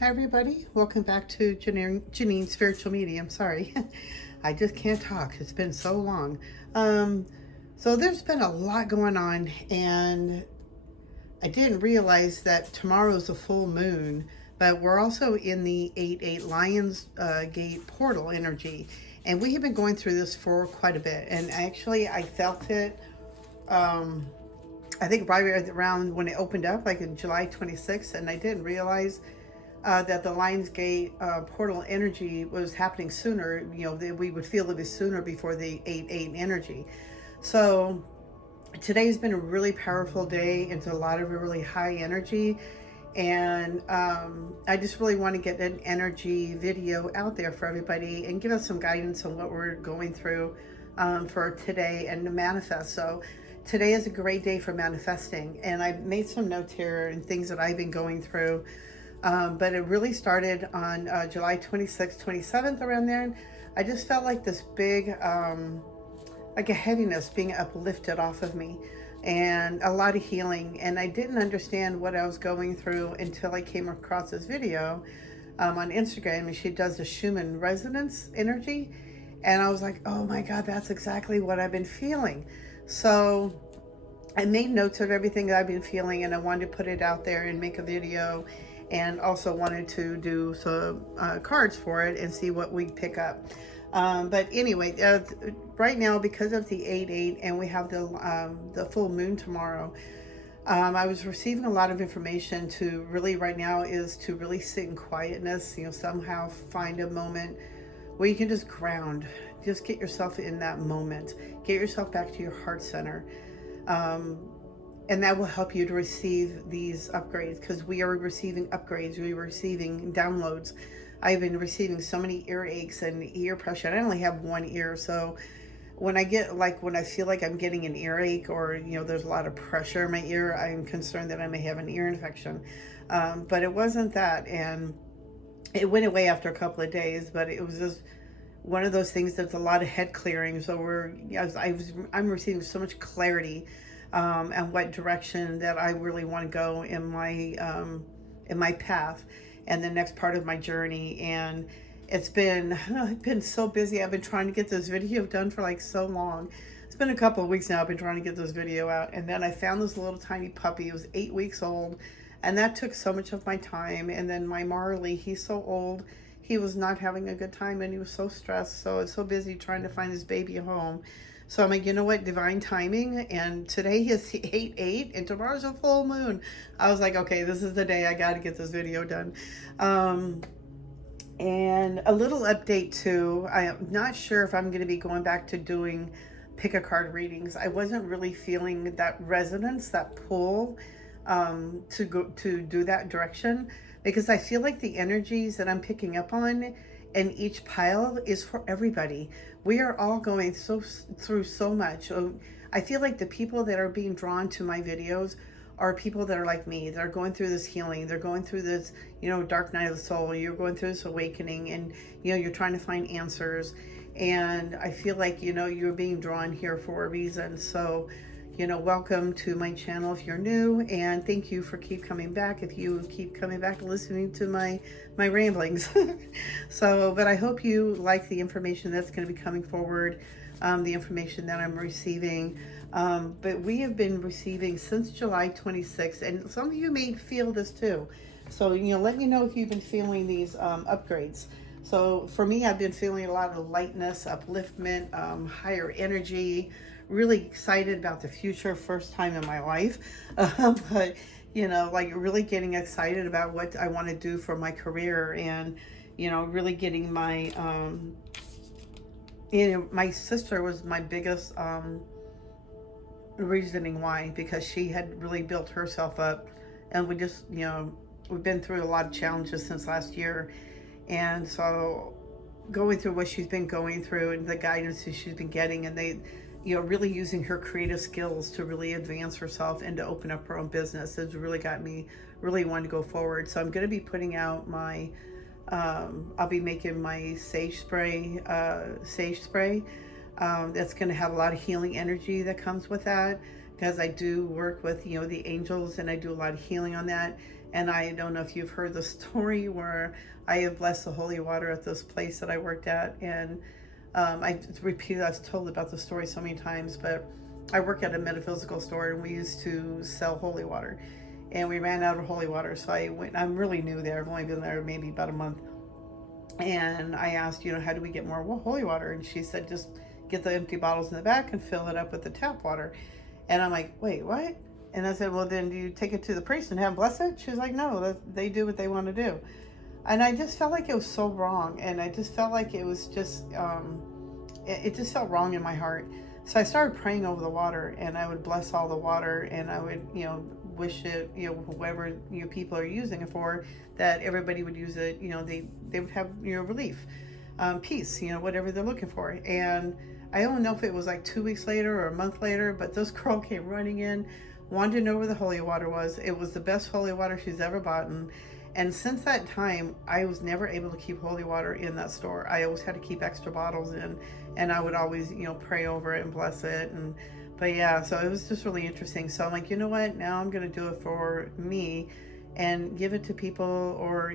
Hi everybody, welcome back to Janine's Spiritual Medium. Sorry, I just can't talk. It's been so long. Um, so there's been a lot going on, and I didn't realize that tomorrow's a full moon, but we're also in the 8-8 Lions Gate portal energy, and we have been going through this for quite a bit. And actually, I felt it. Um, I think right around when it opened up, like in July 26th, and I didn't realize that the Lionsgate portal energy was happening sooner. We would feel it was sooner before the 8-8 energy. So today's been a really powerful day into a lot of really high energy. And I just really want to get an energy video out there for everybody and give us some guidance on what we're going through for today and to manifest. So today is a great day for manifesting. And I've made some notes here and things that I've been going through. But it really started on July 26th, 27th, around there. And I just felt like this big, like a heaviness being uplifted off of me and a lot of healing. And I didn't understand what I was going through until I came across this video on Instagram. And she does the Schumann resonance energy. And I was like, oh my God, that's exactly what I've been feeling. So I made notes of everything that I've been feeling, and I wanted to put it out there and make a video, and also wanted to do some cards for it and see what we pick up. But anyway, right now, because of the 8-8 and we have the full moon tomorrow, I was receiving a lot of information to really right now is to really sit in quietness, somehow find a moment where you can just ground, just get yourself in that moment, get yourself back to your heart center. And that will help you to receive these upgrades, because we are receiving upgrades, we are receiving downloads. I've been receiving so many earaches and ear pressure. I only have one ear, so when I feel like I'm getting an earache, or there's a lot of pressure in my ear, I'm concerned that I may have an ear infection. But it wasn't that, and it went away after a couple of days. But it was just one of those things that's a lot of head clearing. So I'm receiving so much clarity and what direction that I really want to go in my path and the next part of my journey. And I've been so busy. I've been trying to get this video done for like so long. It's been a couple of weeks now. I've been trying to get this video out, and then I found this little tiny puppy. It was 8 weeks old, and that took so much of my time. And then my Marley, he's so old, he was not having a good time, and he was so stressed. So I was so busy trying to find his baby a home. So I'm like, you know what, divine timing. And today is 8-8 and tomorrow's a full moon. I was like, okay, this is the day I got to get this video done. And a little update too. I'm not sure if I'm going to be going back to doing pick a card readings. I wasn't really feeling that resonance, that pull to go to do that direction, because I feel like the energies that I'm picking up on and each pile is for everybody. We are all going through so much. I feel like the people that are being drawn to my videos are people that are like me, that are going through this healing. They're going through this, dark night of the soul. You're going through this awakening, and, you're trying to find answers. And I feel like, you're being drawn here for a reason. So, welcome to my channel if you're new, and thank you for keep coming back if you keep coming back listening to my ramblings. But I hope you like the information that's going to be coming forward, the information that I'm receiving. But we have been receiving since July 26th, and some of you may feel this too. So, let me know if you've been feeling these upgrades. So for me, I've been feeling a lot of lightness, upliftment, higher energy, really excited about the future, first time in my life. But, like really getting excited about what I want to do for my career, and, really getting my, my sister was my biggest reasoning why, because she had really built herself up, and we just, we've been through a lot of challenges since last year. And so going through what she's been going through and the guidance that she's been getting, and they, really using her creative skills to really advance herself and to open up her own business has really got me really wanting to go forward. So I'm going to be putting out my, I'll be making my sage spray, that's going to have a lot of healing energy that comes with that. because I do work with, the angels, and I do a lot of healing on that. And I don't know if you've heard the story where I have blessed the holy water at this place that I worked at. And I've told about the story so many times, but I work at a metaphysical store, and we used to sell holy water, and we ran out of holy water. So I'm really new there. I've only been there maybe about a month. And I asked, how do we get more holy water? And she said, just get the empty bottles in the back and fill it up with the tap water. And I'm like, wait, what? And I said, well, then do you take it to the priest and have him bless it? She was like, no, they do what they want to do. And I just felt like it was so wrong. And I just felt like it was just, it just felt wrong in my heart. So I started praying over the water, and I would bless all the water, and I would, wish it, whoever people are using it for, that everybody would use it, they would have, relief, peace, whatever they're looking for. And I don't know if it was like 2 weeks later or a month later, but this girl came running in, wanted to know where the holy water was. It was the best holy water she's ever bought. And since that time, I was never able to keep holy water in that store. I always had to keep extra bottles in, and I would always, pray over it and bless it. But yeah, so it was just really interesting. So I'm like, you know what? Now I'm going to do it for me and give it to people, or,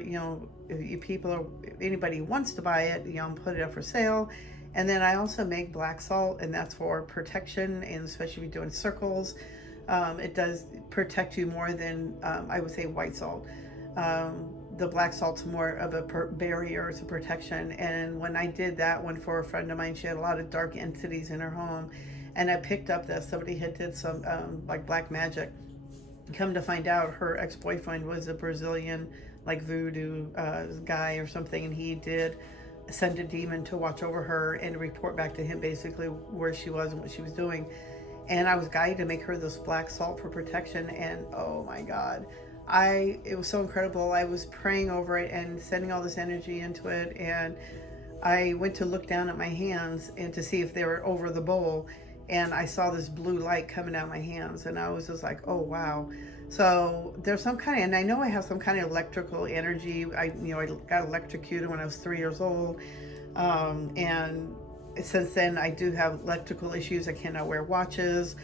if people or anybody wants to buy it, put it up for sale. And then I also make black salt, and that's for protection, and especially if you're doing circles, it does protect you more than, I would say, white salt. The black salt's more of a barrier, it's a protection. And when I did that one for a friend of mine, she had a lot of dark entities in her home, and I picked up that somebody had did some like black magic. Come to find out, her ex-boyfriend was a Brazilian like voodoo guy or something, and he did send a demon to watch over her and report back to him basically where she was and what she was doing. And I was guided to make her this black salt for protection, and oh my God, it was so incredible. I was praying over it and sending all this energy into it, and I went to look down at my hands and to see if they were over the bowl, and I saw this blue light coming out of my hands, and I was just like, oh wow. So there's some kind of, and I know I have some kind of electrical energy. I got electrocuted when I was 3 years old, and since then I do have electrical issues. I cannot wear watches.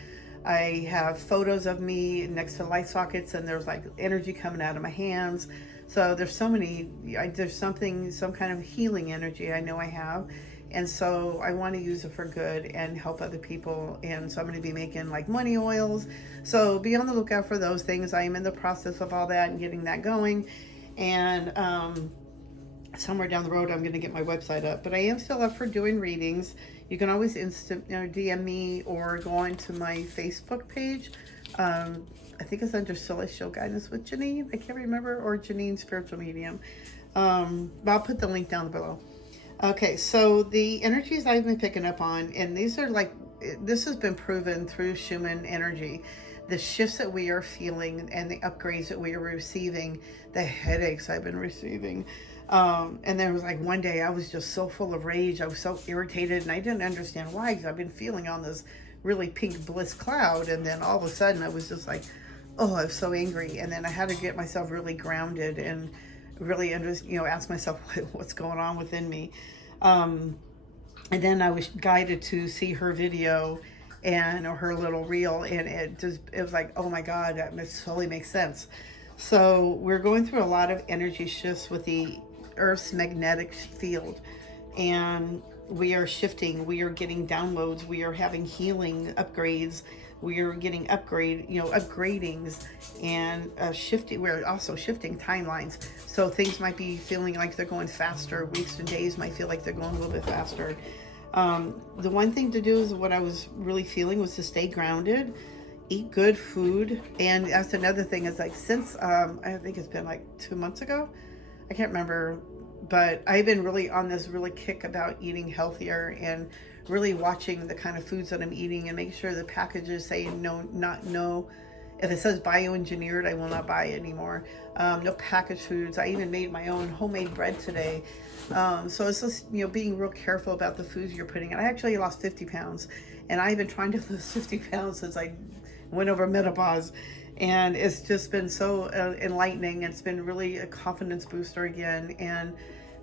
I have photos of me next to light sockets, and there's like energy coming out of my hands. So there's so many, there's some kind of healing energy I know I have. And so I want to use it for good and help other people. And so I'm going to be making like money oils. So be on the lookout for those things. I am in the process of all that and getting that going. And somewhere down the road, I'm going to get my website up. But I am still up for doing readings. You can always DM me or go on to my Facebook page. I think it's under Celestial Guidance with Janine. I can't remember, or Janine Spiritual Medium. But I'll put the link down below. Okay, so the energies I've been picking up on, and these are like, this has been proven through Schumann energy, the shifts that we are feeling and the upgrades that we are receiving, the headaches I've been receiving. And there was like one day I was just so full of rage. I was so irritated, and I didn't understand why, because I've been feeling on this really pink bliss cloud. And then all of a sudden I was just like, oh, I was so angry. And then I had to get myself really grounded and really ask myself what's going on within me. And then I was guided to see her video or her little reel, and it was like, oh my God, that totally makes sense. So we're going through a lot of energy shifts with the Earth's magnetic field, and we are shifting, we are getting downloads, we are having healing upgrades, we are getting upgradings, and shifting. We're also shifting timelines. So things might be feeling like they're going faster. Weeks and days might feel like they're going a little bit faster. The one thing to do is what I was really feeling was to stay grounded, eat good food. And that's another thing is like, since I think it's been like 2 months ago, I can't remember, but I've been really on this really kick about eating healthier and really watching the kind of foods that I'm eating and making sure the packages say no. If it says bioengineered, I will not buy it anymore. No packaged foods. I even made my own homemade bread today. So it's just, being real careful about the foods you're putting in. I actually lost 50 pounds, and I've been trying to lose 50 pounds since I went over menopause. And it's just been so enlightening. It's been really a confidence booster again. And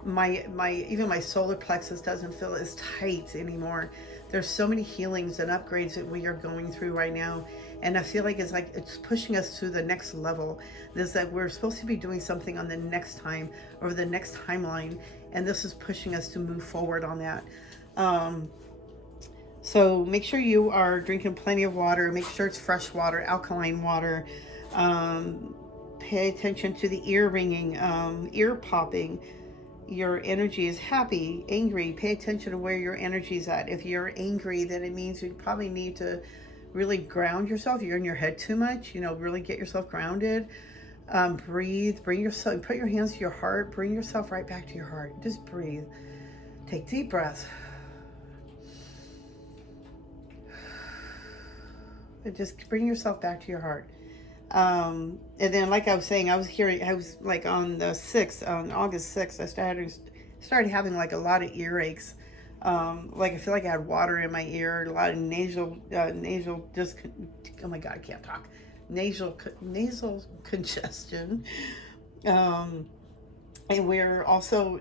even my solar plexus doesn't feel as tight anymore. There's so many healings and upgrades that we are going through right now, and I feel like it's pushing us to the next level. This that we're supposed to be doing something on the next time or the next timeline, and this is pushing us to move forward on that. So make sure you are drinking plenty of water. Make sure it's fresh water, alkaline water. Pay attention to the ear ringing, ear popping. Your energy is happy, angry. Pay attention to where your energy is at. If you're angry, then it means you probably need to really ground yourself. You're in your head too much. Really get yourself grounded. Breathe. Put your hands to your heart. Bring yourself right back to your heart. Just breathe. Take deep breaths. And just bring yourself back to your heart. And then, like I was saying, I was like on August 6th, I started having like a lot of earaches. Like I feel like I had water in my ear, a lot of nasal, just, oh my God, I can't talk. Nasal congestion. And we're also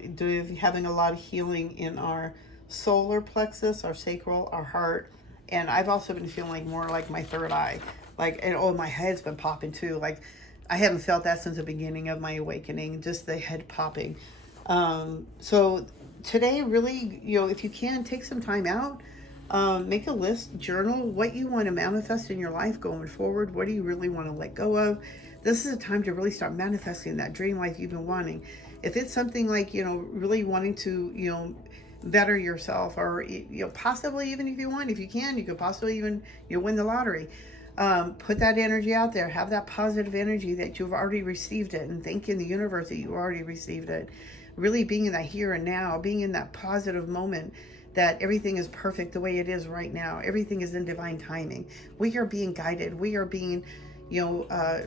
having a lot of healing in our solar plexus, our sacral, our heart. And I've also been feeling more like my third eye. My head's been popping too. Like, I haven't felt that since the beginning of my awakening, just the head popping. So today, really, if you can, take some time out, make a list, journal what you want to manifest in your life going forward. What do you really want to let go of? This is a time to really start manifesting that dream life you've been wanting. If it's something like, really wanting to, better yourself, or, possibly even if you can, you could possibly even, win the lottery. Put that energy out there. Have that positive energy that you've already received it, and thank in the universe that you already received it. Really being in that here and now, being in that positive moment that everything is perfect the way it is right now. Everything is in divine timing. We are being guided. We are being,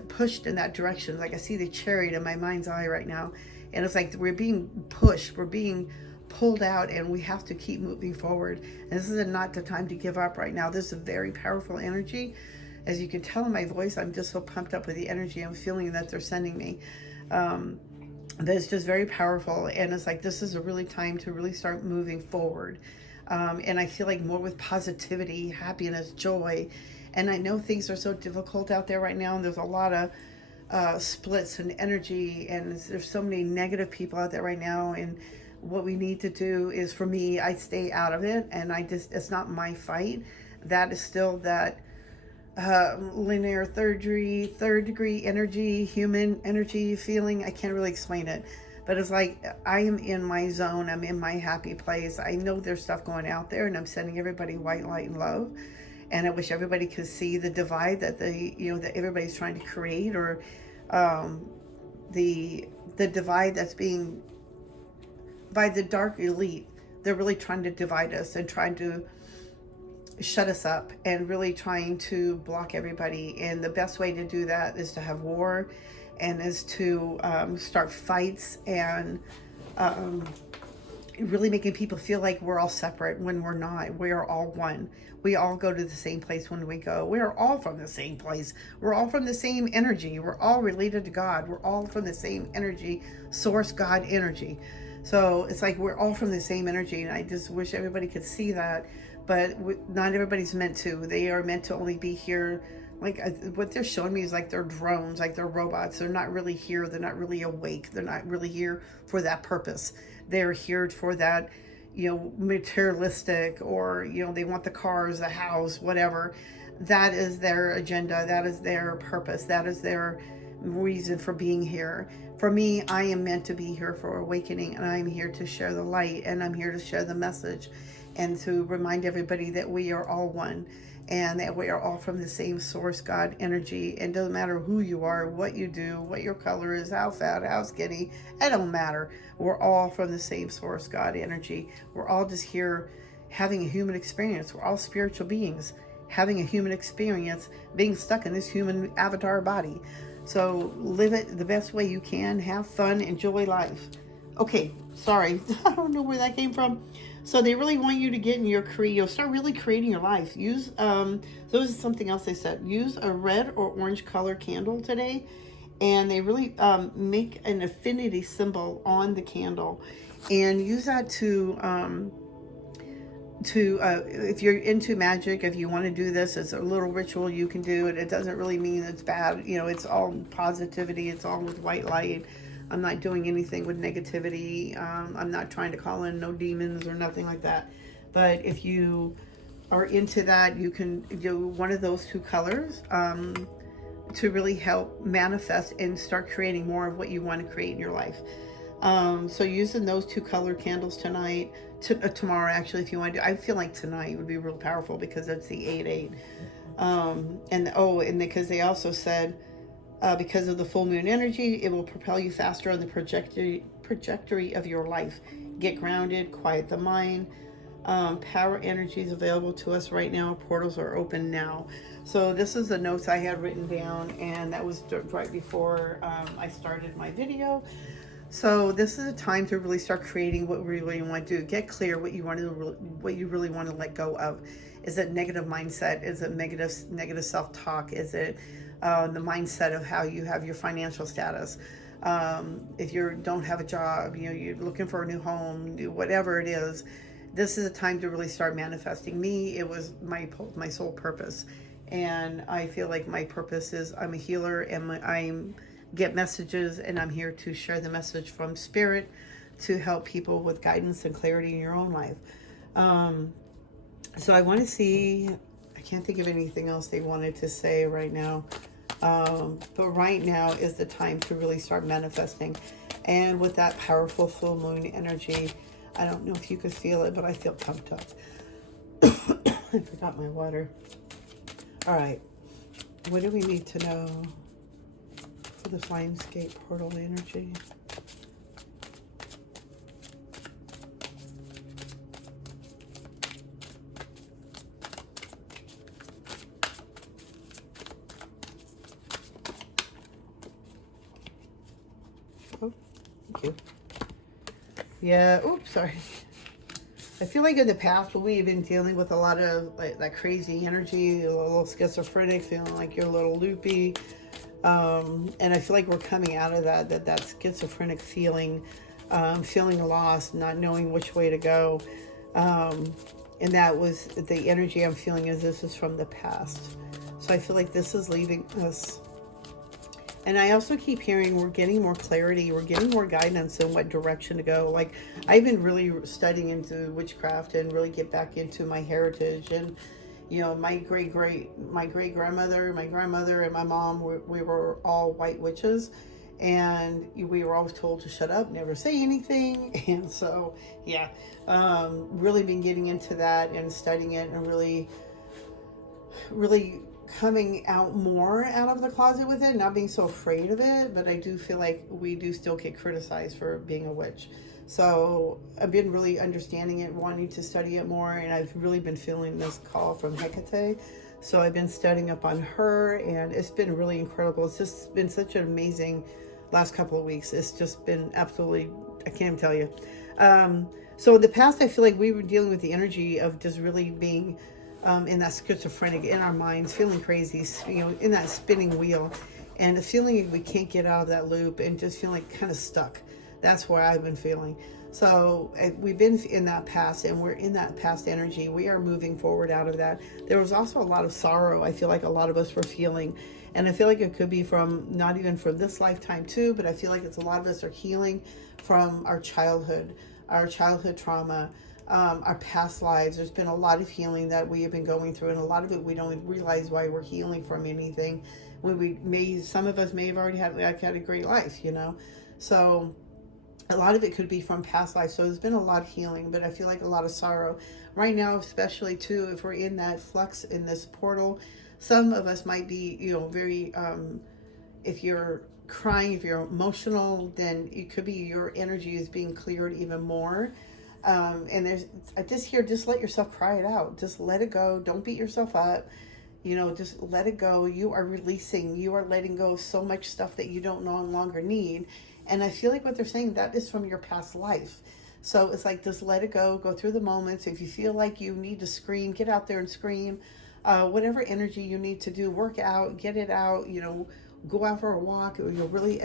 pushed in that direction. Like I see the chariot in my mind's eye right now, and it's like we're being pushed. We're being pulled out, and we have to keep moving forward. And this is not the time to give up right now. This is a very powerful energy. As you can tell in my voice, I'm just so pumped up with the energy I'm feeling that they're sending me. That's just very powerful. And it's like, this is a really time to really start moving forward. And I feel like more with positivity, happiness, joy. And I know things are so difficult out there right now. And there's a lot of splits in energy. And there's so many negative people out there right now. And what we need to do is, for me, I stay out of it. And it's not my fight. That is still that linear third degree energy, human energy feeling. I can't really explain it, but it's like I am in my zone. I'm in my happy place. I know there's stuff going out there, and I'm sending everybody white light and love. And I wish everybody could see the divide that that everybody's trying to create, or the divide that's being by the dark elite. They're really trying to divide us and trying to shut us up and really trying to block everybody. And the best way to do that is to have war, and is to start fights, and really making people feel like we're all separate when we're not. We are all one. We all go to the same place when we go. We are all from the same place. We're all from the same energy. We're all related to God. We're all from the same energy, source, God energy. So it's like we're all from the same energy, and I just wish everybody could see that. But not everybody's meant to. They are meant to only be here. Like what they're showing me is like they're drones, like they're robots. They're not really here. They're not really awake. They're not really here for that purpose. They're here for that, materialistic, or, they want the cars, the house, whatever. That is their agenda. That is their purpose. That is their reason for being here. For me, I am meant to be here for awakening, and I'm here to share the light, and I'm here to share the message, and to remind everybody that we are all one, and that we are all from the same source, God energy. And it doesn't matter who you are, what you do, what your color is, how fat, how skinny, it don't matter. We're all from the same source, God energy. We're all just here having a human experience. We're all spiritual beings having a human experience, being stuck in this human avatar body. So live it the best way you can. Have fun, enjoy life. Okay, sorry, I don't know where that came from. So they really want you to get in your start really creating your life. Use, so this is something else they said. Use a red or orange color candle today, and they really make an affinity symbol on the candle and use that to if you're into magic, if you want to do this as a little ritual, you can do it. It doesn't really mean it's bad. It's all positivity. It's all with white light. I'm not doing anything with negativity. I'm not trying to call in no demons or nothing like that. But if you are into that, you can do one of those two colors to really help manifest and start creating more of what you want to create in your life. So using those two color candles tonight, tomorrow actually, if you want to I feel like tonight would be real powerful because it's the 8/8. And because they also said, because of the full moon energy, it will propel you faster on the trajectory of your life. Get grounded, quiet the mind. Power energy is available to us right now. Portals are open now. So this is the notes I had written down, and that was right before I started my video. So this is a time to really start creating what we really want to do. Get clear what you really want to let go of. Is it negative mindset? Is it negative self-talk? Is it the mindset of how you have your financial status? If you don't have a job, you're looking for a new home, whatever it is, this is a time to really start manifesting. Me, it was my sole purpose. And I feel like my purpose is I'm a healer, and I'm get messages, and I'm here to share the message from spirit to help people with guidance and clarity in your own life. So I want to see, I can't think of anything else they wanted to say right now. But right now is the time to really start manifesting. And with that powerful full moon energy, I don't know if you could feel it, but I feel pumped up. I forgot my water. All right. What do we need to know for the Flamescape portal energy? Oh, thank you. Yeah, oops, sorry. I feel like in the past we've been dealing with a lot of that crazy energy, a little schizophrenic, feeling like you're a little loopy. And I feel like we're coming out of that schizophrenic feeling, feeling lost, not knowing which way to go. And that was the energy I'm feeling, is this is from the past. So I feel like this is leaving us. And I also keep hearing we're getting more clarity, we're getting more guidance in what direction to go. Like, I've been really studying into witchcraft and really get back into my heritage. And my great grandmother, my grandmother, and my mom, we were all white witches, and we were always told to shut up, never say anything. And so, yeah, really been getting into that and studying it, and really coming out more out of the closet with it, not being so afraid of it. But I do feel like we do still get criticized for being a witch. So I've been really understanding it, wanting to study it more, and I've really been feeling this call from Hecate. So I've been studying up on her, and it's been really incredible. It's just been such an amazing last couple of weeks. It's just been absolutely, I can't even tell you. So in the past, I feel like we were dealing with the energy of just really being in that schizophrenic, in our minds, feeling crazy, in that spinning wheel, and the feeling we can't get out of that loop, and just feeling kind of stuck. That's where I've been feeling. So we've been in that past, and we're in that past energy. We are moving forward out of that. There was also a lot of sorrow I feel like a lot of us were feeling. And I feel like it could be from, not even from this lifetime too, but I feel like it's a lot of us are healing from our childhood trauma, our past lives. There's been a lot of healing that we have been going through, and a lot of it we don't realize why we're healing from anything. When some of us may have already had a great life, So a lot of it could be from past life. So there's been a lot of healing, but I feel like a lot of sorrow right now, especially too, if we're in that flux in this portal. Some of us might be, very, if you're crying, if you're emotional, then it could be your energy is being cleared even more. And I just hear, just let yourself cry it out. Just let it go. Don't beat yourself up. Just let it go. You are releasing, you are letting go of so much stuff that you don't no longer need. And I feel like what they're saying, that is from your past life. So it's like, just let it go through the moments. If you feel like you need to scream, get out there and scream. Whatever energy you need to do, work out, get it out, go out for a walk. You'll really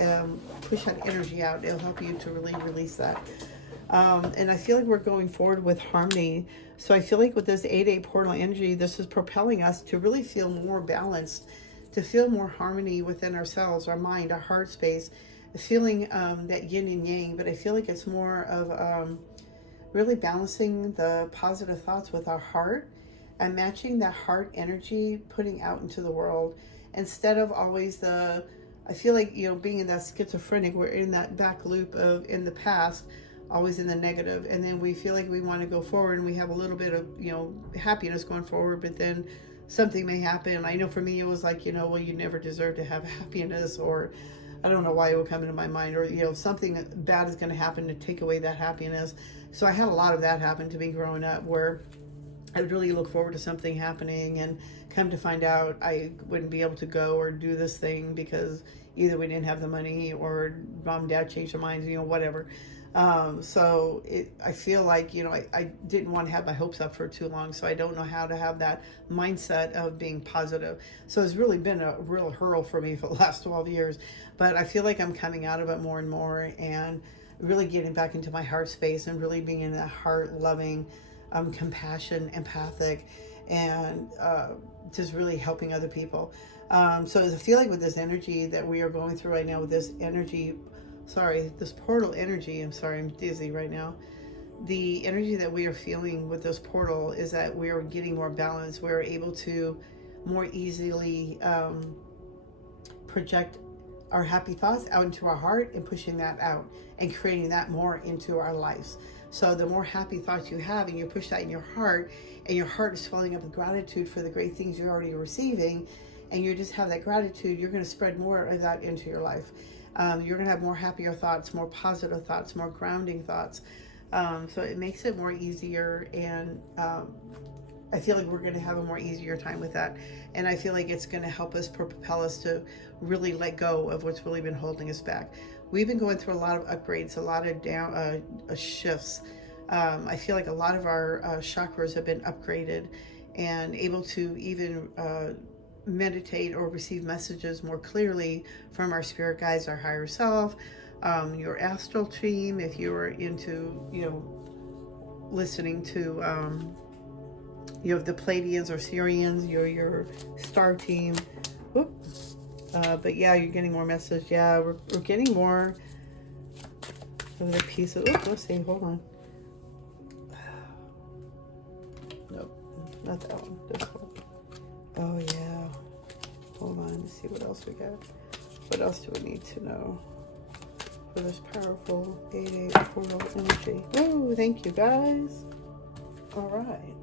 push that energy out. It'll help you to really release that. And I feel like we're going forward with harmony. So I feel like with this 8-8 portal energy, this is propelling us to really feel more balanced, to feel more harmony within ourselves, our mind, our heart space, feeling that yin and yang. But I feel like it's more of really balancing the positive thoughts with our heart and matching that heart energy, putting out into the world instead of always I feel like, being in that schizophrenic, we're in that back loop of in the past, always in the negative, and then we feel like we want to go forward and we have a little bit of happiness going forward, but then something may happen. I know for me it was like, well, you never deserve to have happiness, or I don't know why it would come into my mind, or something bad is going to happen to take away that happiness. So I had a lot of that happen to me growing up, where I would really look forward to something happening and come to find out I wouldn't be able to go or do this thing because either we didn't have the money or mom and dad changed their minds, whatever. So I feel like, I didn't want to have my hopes up for too long, so I don't know how to have that mindset of being positive. So it's really been a real hurl for me for the last 12 years, but I feel like I'm coming out of it more and more and really getting back into my heart space and really being in that heart loving, compassion, empathic, and just really helping other people. So I feel like with this energy that we are going through right now, with this energy, this portal energy, I'm dizzy right now. The energy that we are feeling with this portal is that we are getting more balance. We're able to more easily project our happy thoughts out into our heart and pushing that out and creating that more into our lives. So the more happy thoughts you have and you push that in your heart, and your heart is swelling up with gratitude for the great things you're already receiving, and you just have that gratitude, you're going to spread more of that into your life. You're going to have more happier thoughts, more positive thoughts, more grounding thoughts. So it makes it more easier, and I feel like we're going to have a more easier time with that. And I feel like it's going to help us propel us to really let go of what's really been holding us back. We've been going through a lot of upgrades, a lot of shifts. I feel like a lot of our chakras have been upgraded and able to even meditate or receive messages more clearly from our spirit guides, our higher self, your astral team, if you're into, listening to, the Pleiadians or Sirians, your star team. But yeah, you're getting more messages. Yeah, we're getting more of the pieces. Let's see, hold on. Nope, not that one, this one. Oh yeah, hold on, let's see what else we got. What else do we need to know for this powerful 8-8 portal energy? Oh, thank you guys. All right.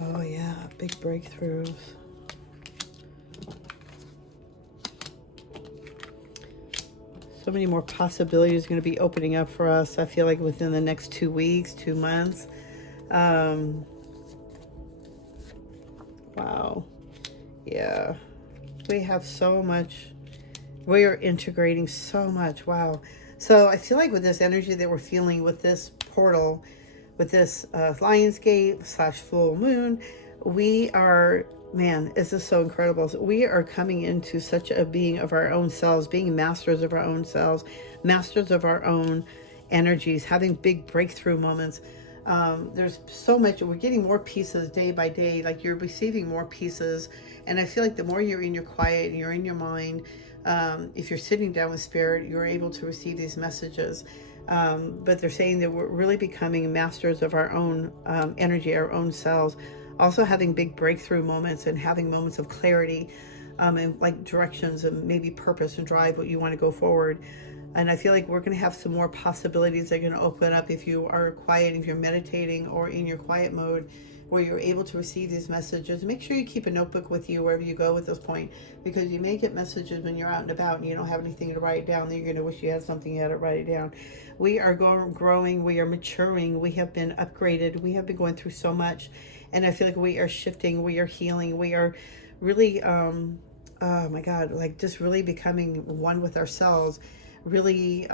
Oh yeah, big breakthroughs. So many more possibilities going to be opening up for us, I feel like, within the next 2 weeks, 2 months. Wow. Yeah. We have so much. We are integrating so much. Wow. So I feel like with this energy that we're feeling with this portal, with this Lionsgate / full moon, we are, man, this is so incredible. We are coming into such a being of our own selves, being masters of our own selves, masters of our own energies, having big breakthrough moments. There's so much, we're getting more pieces day by day, like you're receiving more pieces. And I feel like the more you're in your quiet and you're in your mind, if you're sitting down with spirit, you're able to receive these messages. But they're saying that we're really becoming masters of our own energy, our own selves, also having big breakthrough moments and having moments of clarity, and like directions and maybe purpose and drive what you want to go forward. And I feel like we're going to have some more possibilities that are going to open up if you are quiet, if you're meditating or in your quiet mode, where you're able to receive these messages. Make sure you keep a notebook with you wherever you go at this point, because you may get messages when you're out and about and you don't have anything to write down. Then you're going to wish you had something, you had to write it down. We are growing, we are maturing, we have been upgraded, we have been going through so much, and I feel like we are shifting, we are healing, we are really, oh my God, like just really becoming one with ourselves, really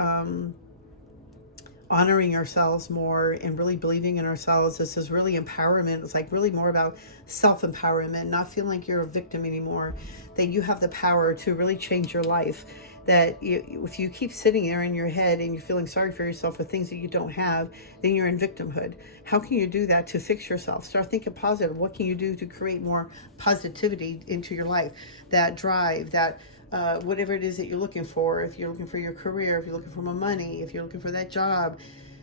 honoring ourselves more and really believing in ourselves. This is really empowerment. It's like really more about self-empowerment, not feeling like you're a victim anymore, that you have the power to really change your life. That if you keep sitting there in your head and you're feeling sorry for yourself for things that you don't have, then you're in victimhood. How can you do that to fix yourself? Start thinking positive. What can you do to create more positivity into your life? That drive, that whatever it is that you're looking for. If you're looking for your career, if you're looking for more money, if you're looking for that job,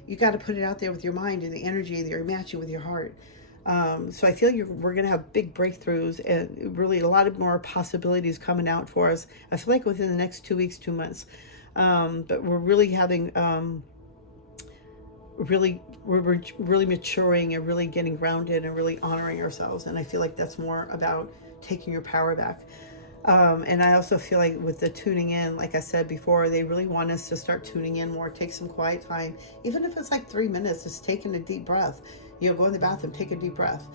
you got to put it out there with your mind and the energy that you're matching with your heart. So I feel we're going to have big breakthroughs and really a lot of more possibilities coming out for us. I feel like within the next 2 weeks, 2 months. But we're really having, we're really maturing and really getting grounded and really honoring ourselves. And I feel like that's more about taking your power back. And I also feel like with the tuning in, like I said before, they really want us to start tuning in more, take some quiet time, even if it's like 3 minutes, just taking a deep breath, go in the bathroom, take a deep breath.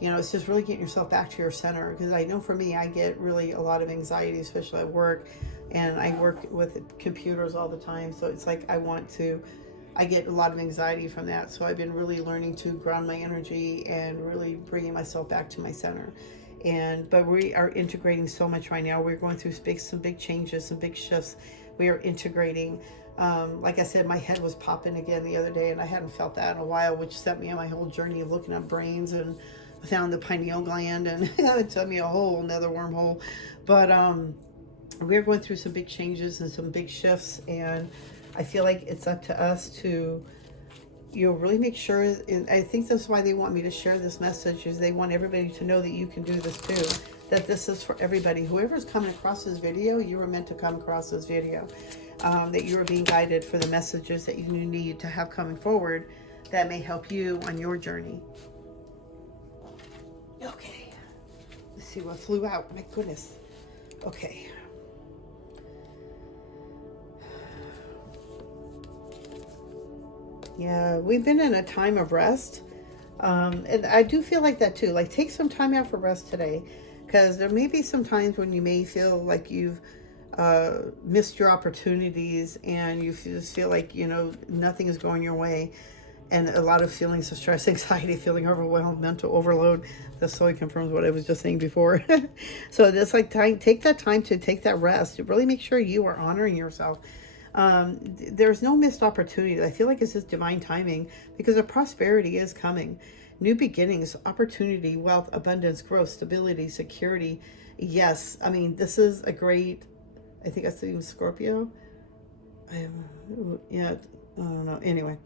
It's just really getting yourself back to your center. Because I know for me, I get really a lot of anxiety, especially at work, and I work with computers all the time. So it's like, I get a lot of anxiety from that. So I've been really learning to ground my energy and really bringing myself back to my center. But we are integrating so much right now. We're going through some big changes, some big shifts. We are integrating. Like I said, my head was popping again the other day, and I hadn't felt that in a while, which set me on my whole journey of looking at brains, and I found the pineal gland, and it took me a whole another wormhole. But we're going through some big changes and some big shifts, and I feel like it's up to us to really make sure, and I think that's why they want me to share this message, is they want everybody to know that you can do this too, that this is for everybody. Whoever's coming across this video, you were meant to come across this video, that you are being guided for the messages that you need to have coming forward that may help you on your journey. Okay, let's see what flew out. My goodness. Okay. Yeah, we've been in a time of rest. And I do feel like that too. Like, take some time out for rest today, because there may be some times when you may feel like you've missed your opportunities, and you just feel like, nothing is going your way. And a lot of feelings of stress, anxiety, feeling overwhelmed, mental overload. This totally confirms what I was just saying before. So it's like, take that time to take that rest. Really make sure you are honoring yourself. There's no missed opportunity. I feel like it's just divine timing, because the prosperity is coming. New beginnings, opportunity, wealth, abundance, growth, stability, security. Yes, I mean, this is a great, I think that's even Scorpio. I don't know. Anyway,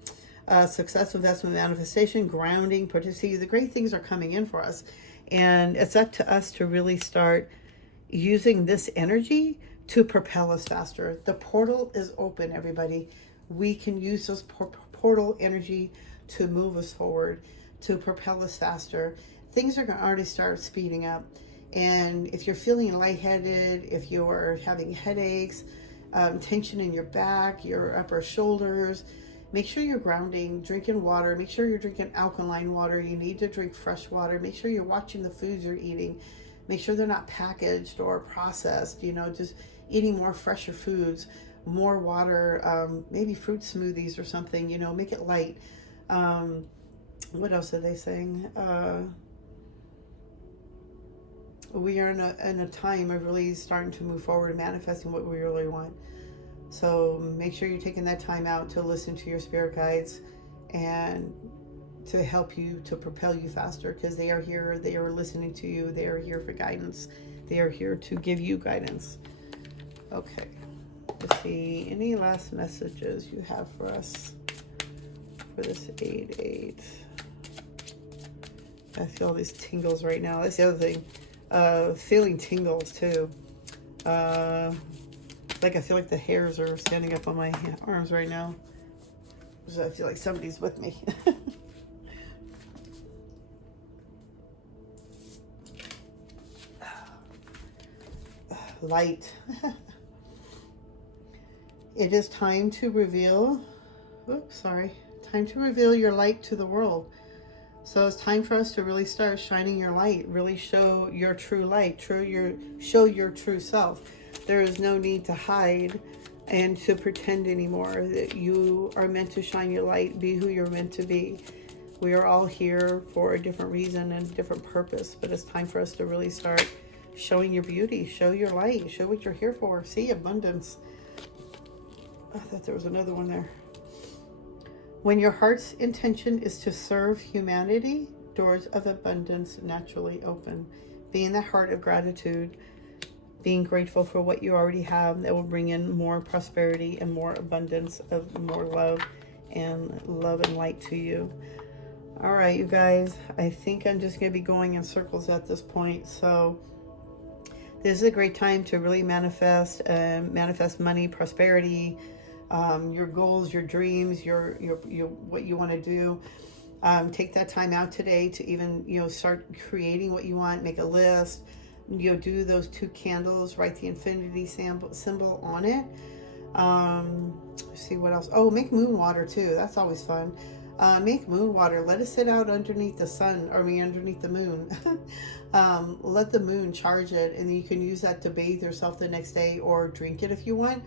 success, investment, manifestation, grounding, potency. The great things are coming in for us. And it's up to us to really start using this energy to propel us faster. The portal is open, everybody. We can use this portal energy to move us forward, to propel us faster. Things are going to already start speeding up. And if you're feeling lightheaded, if you're having headaches, tension in your back, your upper shoulders, make sure you're grounding, drinking water. Make sure you're drinking alkaline water. You need to drink fresh water. Make sure you're watching the foods you're eating. Make sure they're not packaged or processed, just eating more fresher foods, more water, maybe fruit smoothies or something, make it light. What else are they saying? We are in a time of really starting to move forward and manifesting what we really want. So make sure you're taking that time out to listen to your spirit guides and to help you, to propel you faster, because they are here, they are listening to you, they are here for guidance, they are here to give you guidance. Okay, let's see, any last messages you have for us for this 8/8? I feel these tingles right now. That's the other thing, feeling tingles too. Like, I feel like the hairs are standing up on my arms right now. So I feel like somebody's with me. Light. It is time to reveal, time to reveal your light to the world. So it's time for us to really start shining your light, really show your true light, show your true self. There is no need to hide and to pretend anymore. That you are meant to shine your light, be who you're meant to be. We are all here for a different reason and a different purpose, but it's time for us to really start showing your beauty, show your light, show what you're here for. See abundance. I thought there was another one there. When your heart's intention is to serve humanity, doors of abundance naturally open. Being the heart of gratitude, being grateful for what you already have, that will bring in more prosperity and more abundance of more love and light to you. All right, you guys, I think I'm just going to be going in circles at this point. So this is a great time to really manifest money, prosperity, your goals, your dreams, your what you want to do. Take that time out today to even, start creating what you want, make a list, do those 2 candles, write the infinity symbol on it. See what else. Oh, make moon water too. That's always fun. Make moon water. Let it sit out underneath the sun, underneath the moon. Let the moon charge it, and you can use that to bathe yourself the next day or drink it if you want.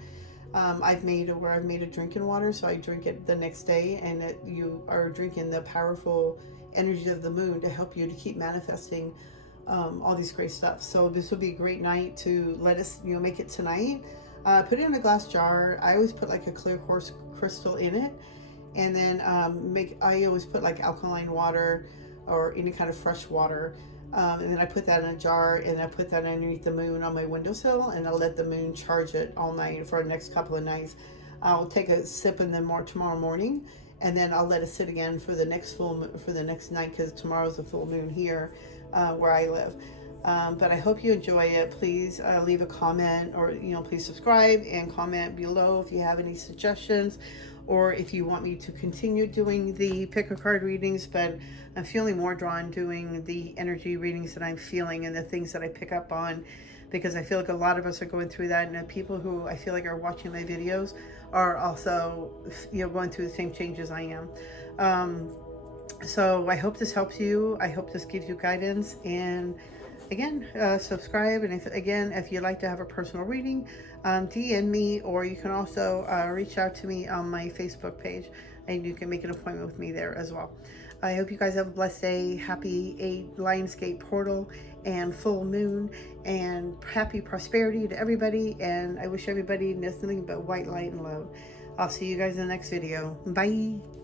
I've made a drinking water, so I drink it the next day, and you are drinking the powerful energy of the moon to help you to keep manifesting all these great stuff. So this would be a great night to let us, make it tonight. Put it in a glass jar. I always put like a clear quartz crystal in it, and then I always put like alkaline water or any kind of fresh water. And then I put that in a jar, and I put that underneath the moon on my windowsill, and I'll let the moon charge it all night for the next couple of nights. I'll take a sip in tomorrow morning, and then I'll let it sit again for the next night, because tomorrow's a full moon here where I live. But I hope you enjoy it. Please leave a comment, or please subscribe and comment below if you have any suggestions, or if you want me to continue doing the pick a card readings. But I'm feeling more drawn doing the energy readings that I'm feeling and the things that I pick up on, because I feel like a lot of us are going through that, and the people who I feel like are watching my videos are also going through the same changes I am. So I hope this helps you. I hope this gives you guidance. And again, subscribe. And if you'd like to have a personal reading, DM me, or you can also reach out to me on my Facebook page, and you can make an appointment with me there as well. I hope you guys have a blessed day. Happy Lionsgate portal and full moon, and happy prosperity to everybody. And I wish everybody nothing but white light and love. I'll see you guys in the next video. Bye.